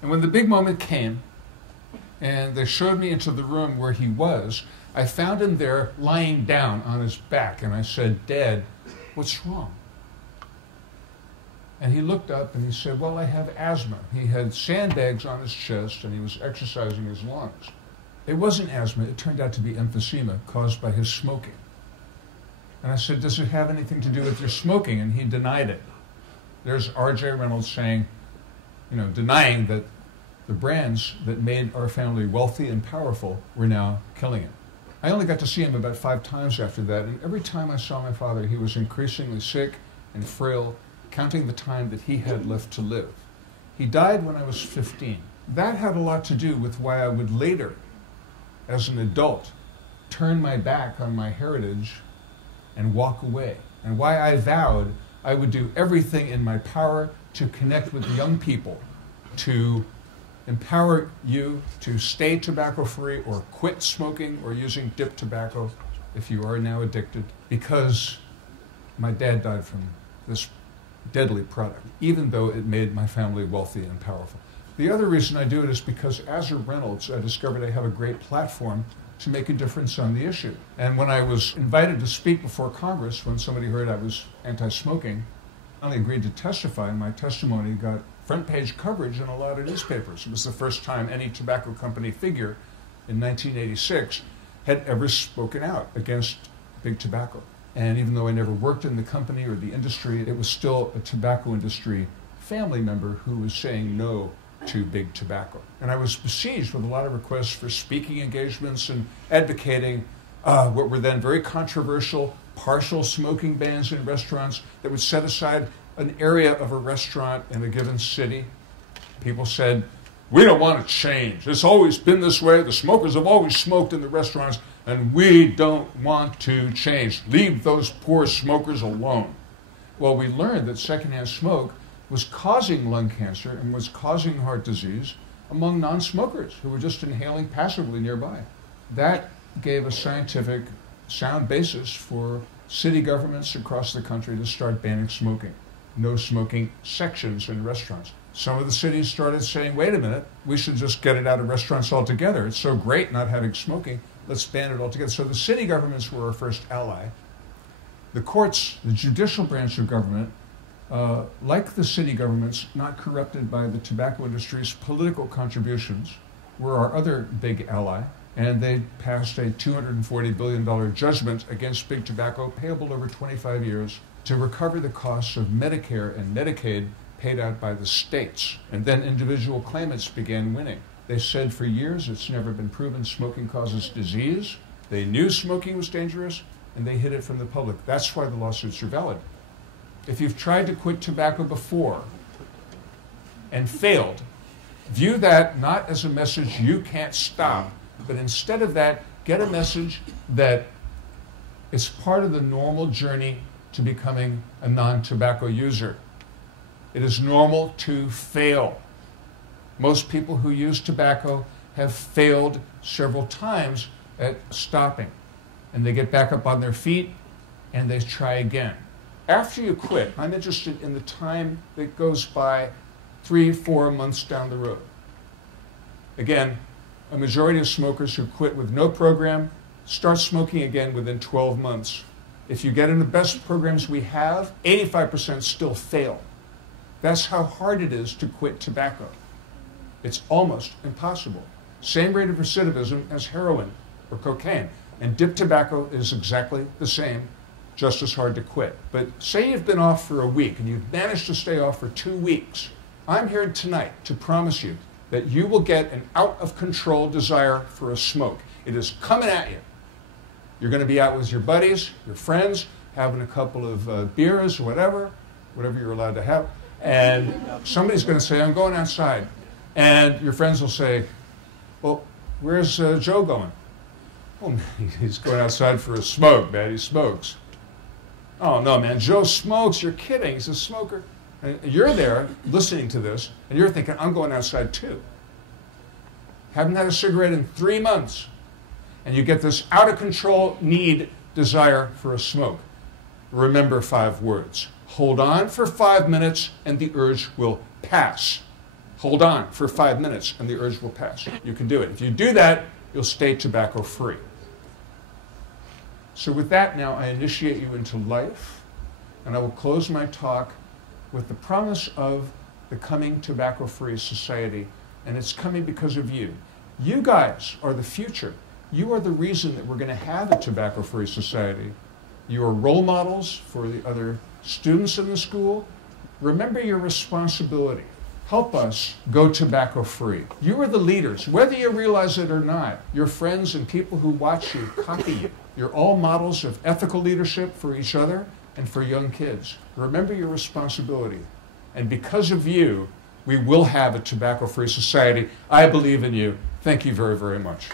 And when the big moment came, and they showed me into the room where he was, I found him there lying down on his back, and I said, "Dad, what's wrong?" And he looked up and he said, "Well, I have asthma." He had sandbags on his chest and he was exercising his lungs. It wasn't asthma, it turned out to be emphysema caused by his smoking. And I said, "Does it have anything to do with your smoking?" And he denied it. There's R.J. Reynolds saying, denying that the brands that made our family wealthy and powerful were now killing him. I only got to see him about 5 times after that, and every time I saw my father, he was increasingly sick and frail, counting the time that he had left to live. He died when I was 15. That had a lot to do with why I would later, as an adult, turn my back on my heritage and walk away, and why I vowed I would do everything in my power to connect with young people, to empower you to stay tobacco-free or quit smoking or using dip tobacco if you are now addicted, because my dad died from this deadly product, even though it made my family wealthy and powerful. The other reason I do it is because as a Reynolds, I discovered I have a great platform to make a difference on the issue. And when I was invited to speak before Congress, when somebody heard I was anti-smoking, I only agreed to testify, and my testimony got front-page coverage in a lot of newspapers. It was the first time any tobacco company figure in 1986 had ever spoken out against big tobacco. And even though I never worked in the company or the industry, it was still a tobacco industry family member who was saying no to big tobacco. And I was besieged with a lot of requests for speaking engagements and advocating what were then very controversial partial smoking bans in restaurants that would set aside an area of a restaurant in a given city. People said, "We don't want to change. It's always been this way. The smokers have always smoked in the restaurants, and we don't want to change. Leave those poor smokers alone." Well, we learned that secondhand smoke was causing lung cancer and was causing heart disease among non-smokers who were just inhaling passively nearby. That gave a scientific, sound basis for city governments across the country to start banning smoking. No smoking sections in restaurants. Some of the cities started saying, "Wait a minute, we should just get it out of restaurants altogether. It's so great not having smoking. Let's ban it altogether." So the city governments were our first ally. The courts, the judicial branch of government, like the city governments, not corrupted by the tobacco industry's political contributions, were our other big ally. And they passed a $240 billion judgment against big tobacco, payable over 25 years, to recover the costs of Medicare and Medicaid paid out by the states. And then individual claimants began winning. They said for years it's never been proven smoking causes disease. They knew smoking was dangerous, and they hid it from the public. That's why the lawsuits are valid. If you've tried to quit tobacco before and failed, view that not as a message you can't stop, but instead of that, get a message that it's part of the normal journey to becoming a non-tobacco user. It is normal to fail. Most people who use tobacco have failed several times at stopping, and they get back up on their feet and they try again. After you quit, I'm interested in the time that goes by 3-4 months down the road. Again, a majority of smokers who quit with no program start smoking again within 12 months. If you get in the best programs we have, 85% still fail. That's how hard it is to quit tobacco. It's almost impossible. Same rate of recidivism as heroin or cocaine. And dip tobacco is exactly the same, just as hard to quit. But say you've been off for a week and you've managed to stay off for 2 weeks. I'm here tonight to promise you that you will get an out-of-control desire for a smoke. It is coming at you. You're going to be out with your buddies, your friends, having a couple of beers or whatever you're allowed to have, and somebody's going to say, "I'm going outside." And your friends will say, "Well, where's Joe going?" "Oh, man, he's going outside for a smoke, man. He smokes." "Oh, no, man, Joe smokes. You're kidding. He's a smoker." And you're there listening to this, and you're thinking, "I'm going outside too." Haven't had a cigarette in 3 months, and you get this out-of-control need, desire for a smoke. Remember 5 words. Hold on for 5 minutes, and the urge will pass. Hold on for 5 minutes and the urge will pass. You can do it. If you do that, you'll stay tobacco free. So with that now, I initiate you into life, and I will close my talk with the promise of the coming tobacco-free society, and it's coming because of you. You guys are the future. You are the reason that we're going to have a tobacco-free society. You are role models for the other students in the school. Remember your responsibility. Help us go tobacco-free. You are the leaders, whether you realize it or not. Your friends and people who watch you copy you. You're all models of ethical leadership for each other and for young kids. Remember your responsibility. And because of you, we will have a tobacco-free society. I believe in you. Thank you very, very much.